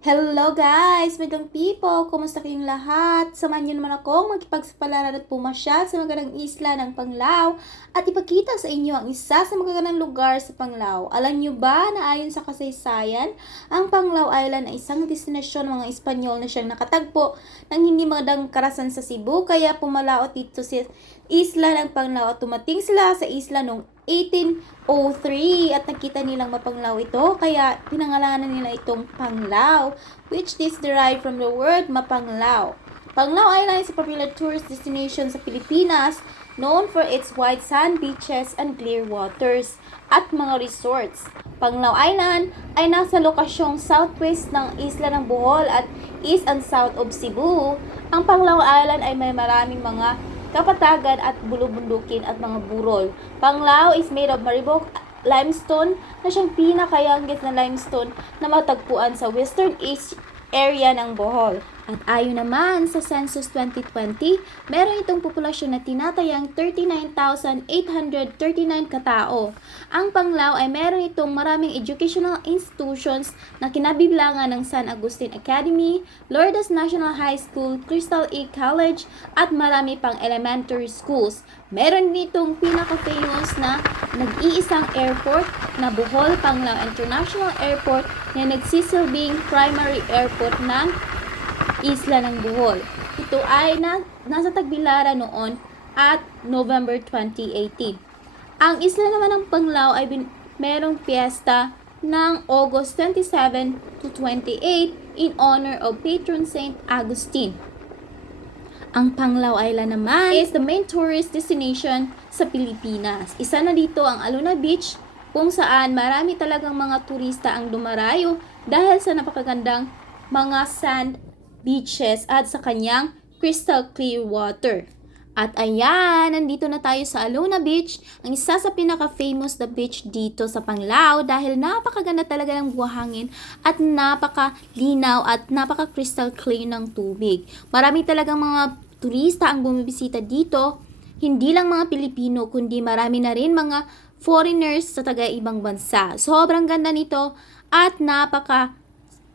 Hello guys, magandang people! Kumusta kayong lahat? Samahan niyo naman akong makipagsapalaran at pumasyal sa magandang isla ng Panglao at ipakita sa inyo ang isa sa magagandang lugar sa Panglao. Alam niyo ba na ayon sa kasaysayan, ang Panglao Island ay isang destinasyon ng mga Espanyol na siyang nakatagpo ng hindi magandang karasan sa Cebu, kaya pumalaot dito sa isla ng Panglao at tumating sila sa isla noong 1803 at nakita nilang Mapanglaw ito, kaya pinangalanan nila itong Panglao, which is derived from the word Mapanglaw. Panglao Island is a popular tourist destination sa Pilipinas, known for its white sand beaches and clear waters at mga resorts. Panglao Island ay nasa lokasyong southwest ng isla ng Bohol at east and south of Cebu. Ang Panglao Island ay may maraming mga kapatagan at bulubundukin at mga burol. Panglao is made of Maribok limestone na siyang pinaka-youngest na limestone na matagpuan sa western east area ng Bohol. At ayon naman sa Census 2020, meron itong populasyon na tinatayang 39,839 katao. Ang Panglao ay meron itong maraming educational institutions na kinabibilangan ng San Agustin Academy, Lourdes National High School, Crystal A College, at marami pang elementary schools. Meron ditong pinaka-famous na nag-iisang airport na Bohol Panglao International Airport na nagsisilbing primary airport ng isla ng Bohol. Ito ay nasa Tagbilaran noon at November 2018. Ang isla naman ng Panglao ay merong piyesta ng August 27 to 28 in honor of patron Saint Agustin. Ang Panglao Island naman is the main tourist destination sa Pilipinas. Isa na dito ang Aluna Beach, kung saan marami talagang mga turista ang dumarayo dahil sa napakagandang mga sand beaches at sa kanyang crystal clear water. At ayan, nandito na tayo sa Aluna Beach, ang isa sa pinaka-famous na beach dito sa Panglao dahil napakaganda talaga ng buhangin at napakalinaw at napaka-crystal clear ng tubig. Marami talagang mga turista ang bumibisita dito, hindi lang mga Pilipino kundi marami na rin mga foreigners sa taga-ibang bansa. Sobrang ganda nito at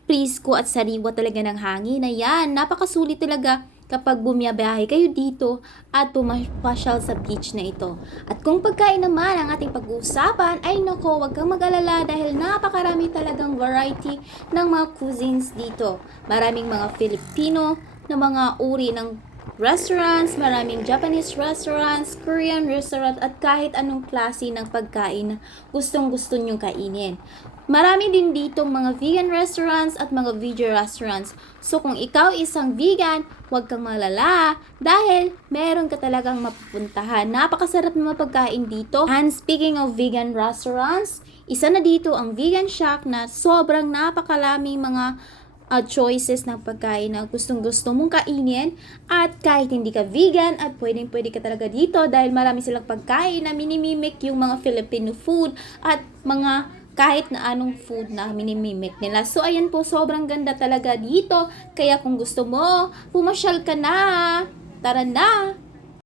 presko at sariwa talaga ng hangin. Ayan, napakasulit talaga kapag bumiyabiyahe kayo dito at pumapasyal sa beach na ito. At kung pagkain naman ang ating pag-uusapan, ay nako, wag kang mag-alala dahil napakarami talagang variety ng mga cuisines dito. Maraming mga Filipino na mga uri ng restaurants, maraming Japanese restaurants, Korean restaurant at kahit anong klase ng pagkain na gustong-gusto nyong kainin. Marami din ditong mga vegan restaurants at mga veggie restaurants. So kung ikaw isang vegan, huwag kang malala dahil meron ka talagang mapupuntahan. Napakasarap ng mga pagkain dito. And speaking of vegan restaurants, isa na dito ang Vegan Shack na sobrang napakalaming mga choices ng pagkain na gustong-gusto mong kainin at kahit hindi ka vegan at pwede ka talaga dito dahil marami silang pagkain na minimimik yung mga Filipino food at mga kahit na anong food na minimimik nila. So ayan po, sobrang ganda talaga dito, kaya kung gusto mo, pumasyal ka na! Tara na!